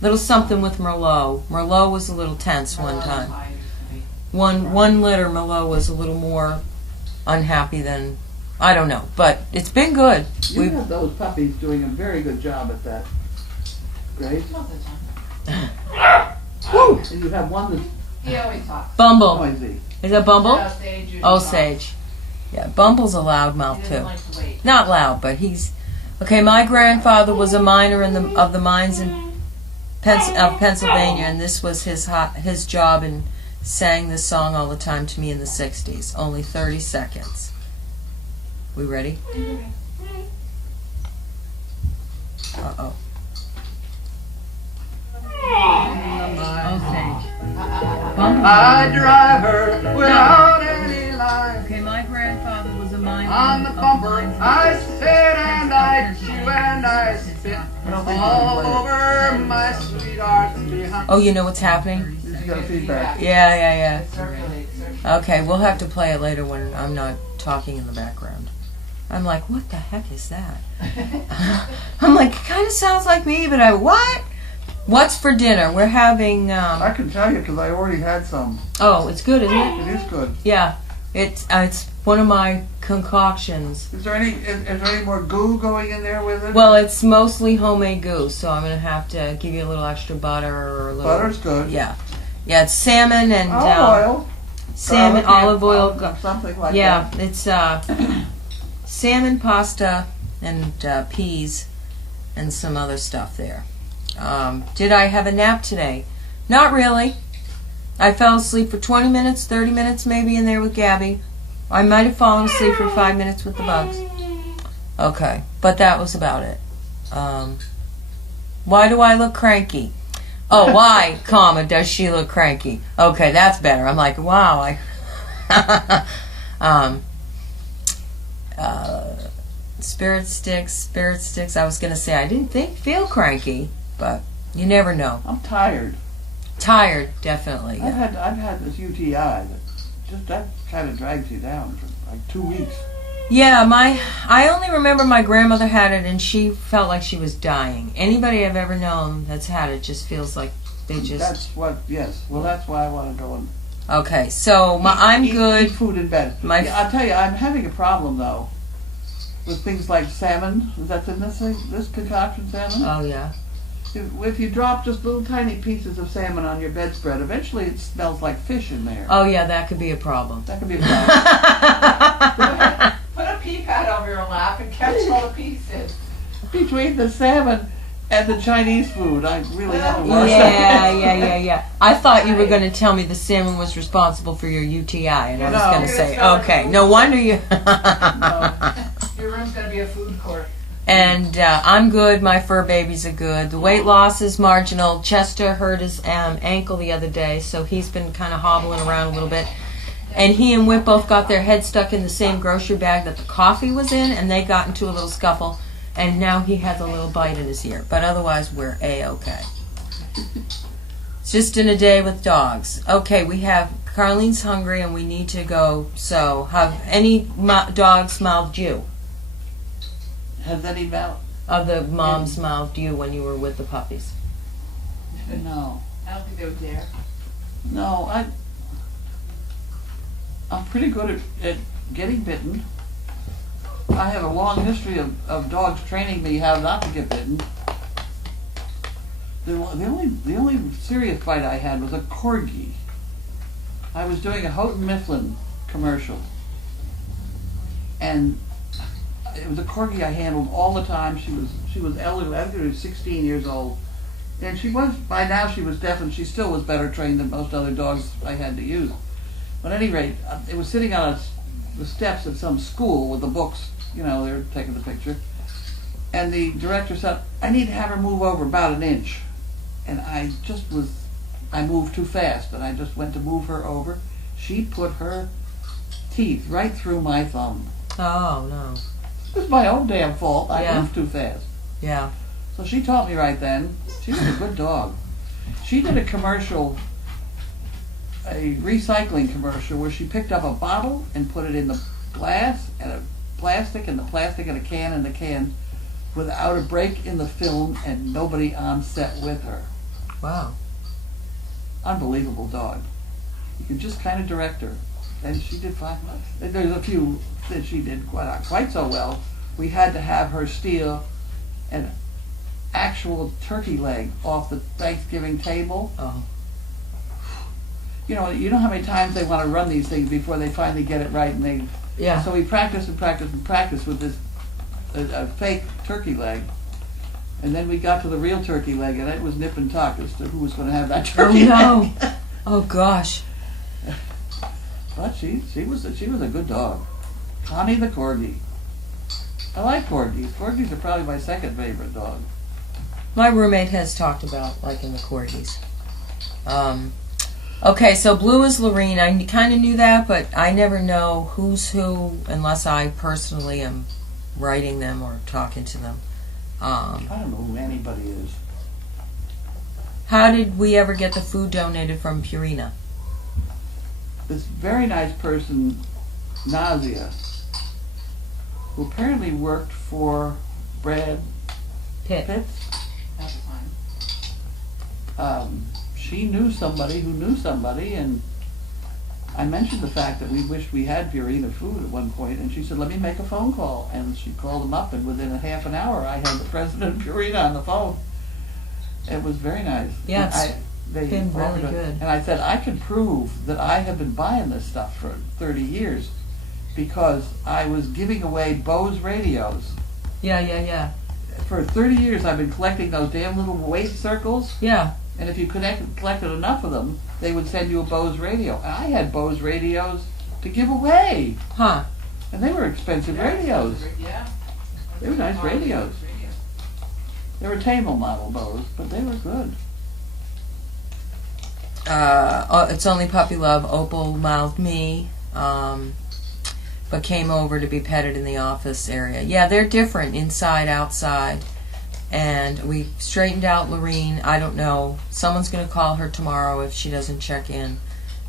Little something with Merlot. Merlot was a little tense one time. One litter, Merlot was a little more unhappy than I don't know, but it's been good. You have those puppies doing a very good job at that, Grace. Most of the time. Woo! And you have one that's He always talks. Bumble. noisy. Is that Bumble? Yeah, Sage usually Oh, talks. Sage. Yeah, Bumble's a loud He mouth doesn't too. like to wait. Not loud, but he's okay. My grandfather was a miner of the mines in Pennsylvania, and this was his job, and sang this song all the time to me in the '60s. Only 30 seconds. We ready? Uh-oh. I drive her without any line. Okay, my grandfather was a miner On the bumper, I sit and I chew and I spit all over my sweetheart's behind. Oh, you know what's happening? He's got feedback. Yeah. Circulate. Okay, we'll have to play it later when I'm not talking in the background. I'm like, what the heck is that? I'm like, it kind of sounds like me, but what? What's for dinner? We're having, I can tell you because I already had some. oh, it's good, isn't it? It is good. Yeah, it's one of my concoctions. Is there any more goo going in there with it? Well, it's mostly homemade goo, so I'm going to have to give you a little extra butter or a little... Butter's good. Yeah, it's salmon and... Olive oil. Salmon, Garlic, olive oil. something like Yeah, that. it's salmon, pasta, and peas, and some other stuff there. Did I have a nap today? Not really. I fell asleep for 20 minutes, 30 minutes maybe in there with Gabby. I might have fallen asleep for 5 minutes with the bugs. Okay, but that was about it. Why do I look cranky? Oh, why, comma, does she look cranky? Okay, that's better. I'm like, wow, spirit sticks. I was going to say I didn't feel cranky, but you never know. I'm tired. Tired, definitely. I've had this UTI that kind of drags you down for like 2 weeks. Yeah, I only remember my grandmother had it, and she felt like she was dying. Anybody I've ever known that's had it just feels like they just... That's what. Yes. Well, that's why I want to go and. Okay, so I'm good. Eat food in bed. Yeah, I'll tell you, I'm having a problem though with things like salmon. Is that in this concoction, salmon? Oh, yeah. If you drop just little tiny pieces of salmon on your bedspread, eventually it smells like fish in there. Oh, yeah, that could be a problem. That could be a problem. Put a pea pad over your lap and catch all the pieces. Between the salmon and the Chinese food, I really have to work. Yeah. I thought you were going to tell me the salmon was responsible for your UTI, and I was No. going to say, okay, no wonder you... Your room's gonna be a food court. And I'm good. My fur babies are good. The weight loss is marginal. Chester hurt his ankle the other day, so he's been kind of hobbling around a little bit. And he and Whip both got their heads stuck in the same grocery bag that the coffee was in, and they got into a little scuffle. And now he has a little bite in his ear. But otherwise, we're A-okay. It's just in a day with dogs. Okay, we have... Carlene's hungry, and we need to go. So, have any dogs mouthed you? Has any of the moms mouthed you when you were with the puppies? No. I don't think they would dare. No, I'm pretty good at getting bitten. I have a long history of dogs training me how not to get bitten. The only serious bite I had was a corgi. I was doing a Houghton Mifflin commercial, and it was a corgi I handled all the time. She was elderly. I think she was 16 years old, and by now she was deaf, and she still was better trained than most other dogs I had to use. But at any rate, it was sitting on the steps at some school with the books. You know, they were taking the picture, and the director said, "I need to have her move over about an inch," and I moved too fast, and I just went to move her over. She put her teeth right through my thumb. Oh, no. It was my own damn fault. I Yeah. moved too fast. Yeah. So she taught me right then. She was a good dog. She did a commercial, a recycling commercial, where she picked up a bottle and put it in the glass and a plastic and the plastic and a can and the can without a break in the film and nobody on set with her. Wow. Unbelievable dog. You could just kind of direct her. And she did fine. There's a few that she did quite so well. We had to have her steal an actual turkey leg off the Thanksgiving table. Oh. You know how many times they want to run these things before they finally get it right, and Yeah. so we practiced and practiced and practiced with this a fake turkey leg. And then we got to the real turkey leg, and it was nip and tuck as to who was going to have that turkey no. leg. Oh, gosh. But she was a good dog. Connie the corgi. I like corgis. Corgis are probably my second favorite dog. My roommate has talked about liking the corgis. Okay, so blue is Lorene. I kind of knew that, but I never know who's who unless I personally am writing them or talking to them. I don't know who anybody is. How did we ever get the food donated from Purina? This very nice person, Nazia, who apparently worked for Brad Pitt. Pitts. That's fine. She knew somebody who knew somebody, and I mentioned the fact that we wished we had Purina food at one point, and she said, "Let me make a phone call." And she called them up, and within a half an hour, I had the president of Purina on the phone. It was very nice. Yeah, it's They been really offered it. good. And I said, I can prove that I have been buying this stuff for 30 years because I was giving away Bose radios. Yeah. For 30 years, I've been collecting those damn little weight circles. Yeah. And if you collected enough of them, they would send you a Bose radio. And I had Bose radios to give away. Huh. And they were expensive radios. Yeah. They were nice radios. They were table model Bose, but they were good. It's Only Puppy Love. Opal mouthed me, but came over to be petted in the office area. Yeah, they're different inside, outside. And we straightened out Lorene. I don't know. Someone's going to call her tomorrow if she doesn't check in.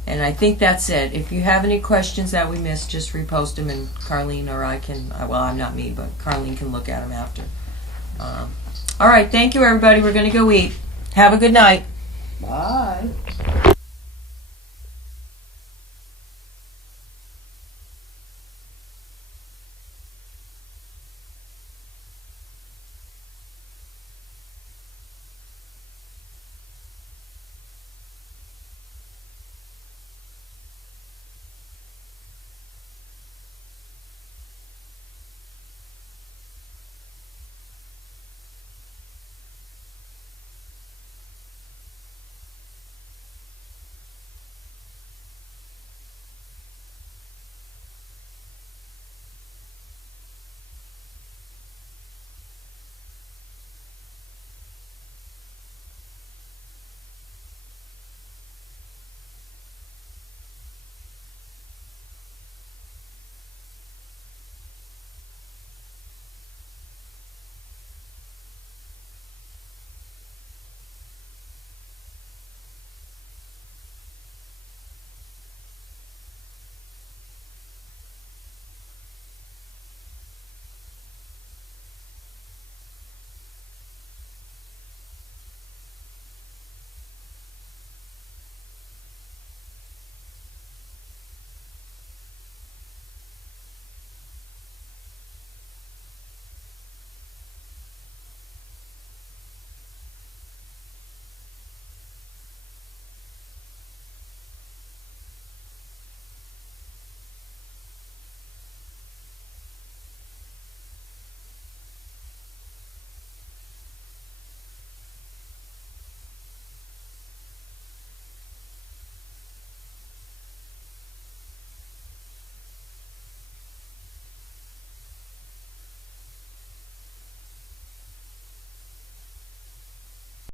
And I think that's it. If you have any questions that we missed, just repost them, and Carlene or I can, well, I'm not me, but Carlene can look at them after. All right, thank you, everybody. We're going to go eat. Have a good night. Bye.